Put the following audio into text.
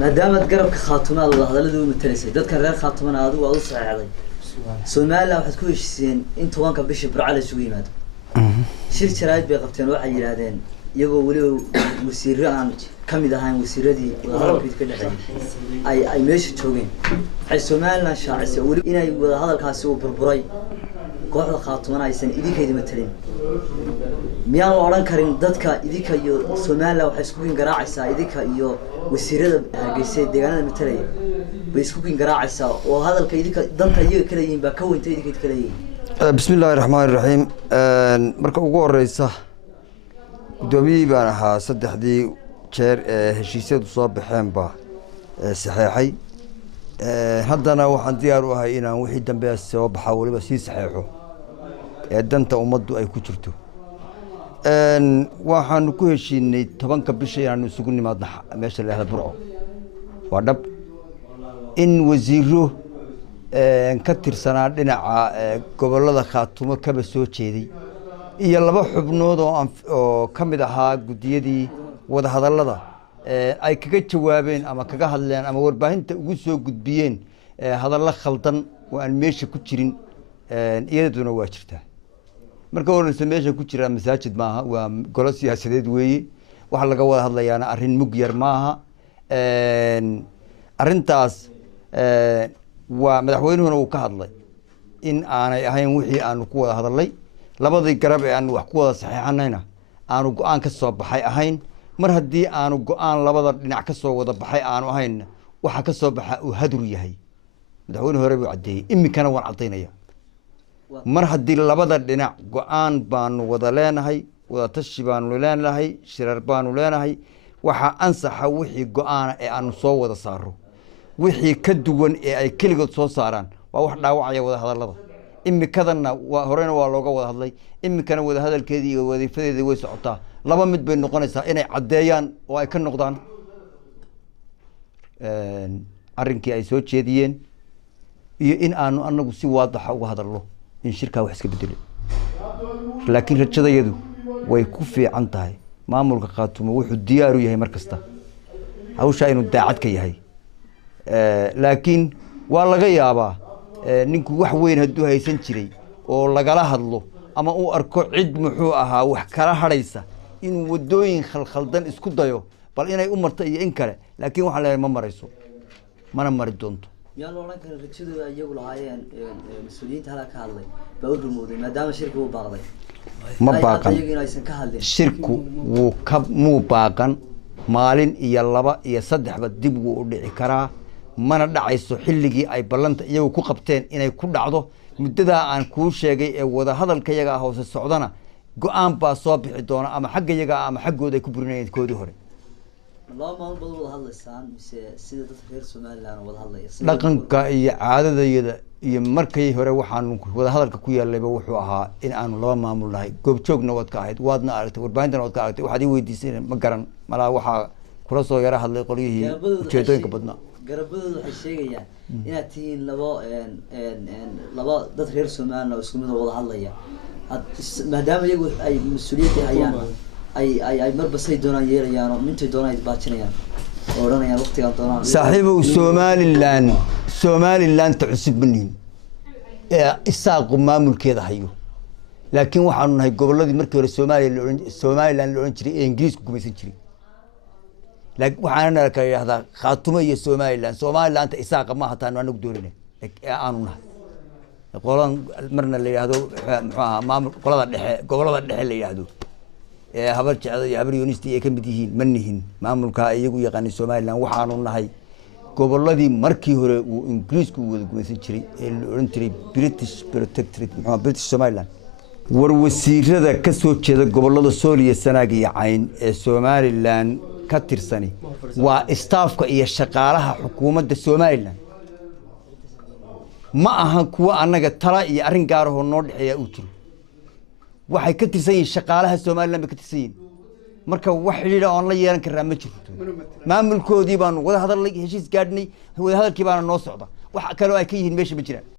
maadaama garabka khaatumaad wada hadaladu matalaysay dadka reer khaatumana adigu aad u saacday Soomaaliland waxaad ku heshiiseen in 10ka bishii Burcale isugu yimaado shir jaraa'id bay qabteen waxay yiraahdeen iyagoo wali wasiirro aan kamid ahayn wasiiradii wada hadalkii ka dhaxay ay meesha joogeen ay Soomaaliland shaacisay wali inay wada hadalkaasi uu burburay kooxda khaatumana aysan idinkeedii matalin miyaan oran karin dadka idinka iyo Soomaaliland waxay isku garaacaysaa idinka iyo wasiirada hargeysa deegaanada matalaya bay isku garaacaysaa oo hadalka idinka danta iyaga kala yihiin ba ka weynta idinka kala yihiin bismillaahir rahmaanir rahiim marka ugu horeysa gudoomiye baan ahaa saddexdii jeer heshiisyadu soo baxeen ba saxeexay haddana waxaan diyaar u ahay inaan wixii dambe soo baxa waliba si saxeexo danta ummaddu ay ku jirto waxaan ku heshiinay 10ka bishii aan isugu nimaadna meesha la yiraahdo Burco waa dhab in wasiiro ka tirsanaa dhinaca gobolada Khaatumo ka soo jeeday iyo laba xubnood oo kamid ahaa gudiyadii wada hadallada ay kaga jawaabeen ama kaga hadleen ama warbaahinta ugu soo gudbiyeen hadallo khaldan oo aan meesha ku jirin iyaduna waa jirtaa marka horeysa meesha ku jira masaajid maaha waa golo siyaasadeed weeye waxa laga wada hadlayaana arrin mug yar maaha arrintaas waa madaxweynuhuna uu ka hadlay in aanay ahayn wixii aanu ku wada hadalay labadii garab ee aan wax ku wada saxeexanayna aanu go'aan ka soo baxay ahayn mar haddii aanu go'aan labada dhinac ka soo wada baxay aanu ahayn waxa ka soo baxa uu hadur yahay madaxweynuhu hore buu cadeeyay imikana waan cadeynaya mar haddii labada dhinac go'aan baanu wada leenahay wada tashi baanu leenahay shirar baanu leenahay waxa ansaxa wixii go'aan ee aanu soo wada saaro wixii ka duwan ee ay kaligood soo saaraan waa wax dhaawacaya wada hadallada imikadana waa horena waa looga wada hadlay imikana wada hadalkeedii iyo wadiifadeedii way socotaa laba mid bay noqonaysaa inay cadeeyaan oo ay ka noqdaan arrinkii ay soo jeediyeen iyo in aanu anagu si waadax uga hadalno in shirka wax iska bedelo laakiin rajadayadu way ku fiican tahay maamulka Khaatumo wuxuu diyaar u yahay markasta hawsha inuu daacad ka yahay laakiin waa laga yaabaa ninku wax weyn haduu haysan jiray oo lagala hadlo ama uu arko cid muxuu ahaa wax kala hadaysa inuu wadooyin khalkhaldan isku dayo bal inay u marto iyo in kale laakiin waxa la ma marayso mana mari doonto yaan oran kara rajadooda iyagu lahaayeen mas'uuliyiinta halka ka hadlay baa u rumooday maadaama shirku uu baaqday ma baaqan shirku wuu ka muu baaqan maalin iyo laba iyo saddexba dib uu u dhici karaa mana dhacayso xilligii ay ballanta iyagu ku qabteen inay ku dhacdo muddada aan ku sheegay ee wada hadalka iyaga hoose socdana go'aan baa soo bixi doona ama xagga iyaga ama xaggooda ay ku burinayeen koodii hore dhaqanka iyo caadadayada iyo markay hore waxaan wada hadalka ku yeelayba wuxuu ahaa in aanu laba maamul nahay goobjoogna wad ka ahayd waadna aragtay warbaahintana wad ka aragtay waxaad ii weydiisay ma garan malaa waxaa kula soo yara hadlay qolyihii ujeedooyinka badnaa garabadoodu waxay sheegayaan inaad tihiin laba dad reer Soomaaliland oo isku mid wada hadlaya maadaama iyagu ay mas'uuliyad hayaan ay marba say doonaan yeelayaan oo mintay doonaan baajinayaan oo oranayaan waqtigan doonaan saaxiibow Soomaaliland cusub baniin isaaqo maamulkeeda hayo laakiin waxaanu nahay goboladii markii hore Soomaaliland la oran jiray ee Ingiriisku gumaysan jiray laakiin waxaan ka yiraahdaa Khaatumo iyo Soomaaliland isaaqa ma hataan anagu doorinay aanu nahay qolan marna la yiraahdo muxuu maamul qolada dhexe gobolada dhexe la yiraahdo habar jecel iyo habar yoonisti ay kamid yihiin manihin maamulka iyagu yaqaan Soomaaliland waxaanu nahay goboladii markii hore uu Ingiriisku wada gumaysan jiray ee la oran jiray British Protectorate British Somaliland war wasiirada ka soo jeeda gobolada Sool iyo Sanaag iyo Cayn ee Somaliland ka tirsani waa staafka iyo shaqaalaha xukuumadda Somaliland ma aha kuwa anaga tala iyo arrin gaar ah oo noo dhaxeeya u jiro waxay ka tirsan yihiin shaqaalaha Somaliland ka tirsan yihiin marka wax xiriir aan la yeelan karaa ma jirto maamulkoodii baan wada hadalay heshiis gaadhnay wada hadalkii baana noo socda wax kale oo ay ka yihiin meesha ma jiraan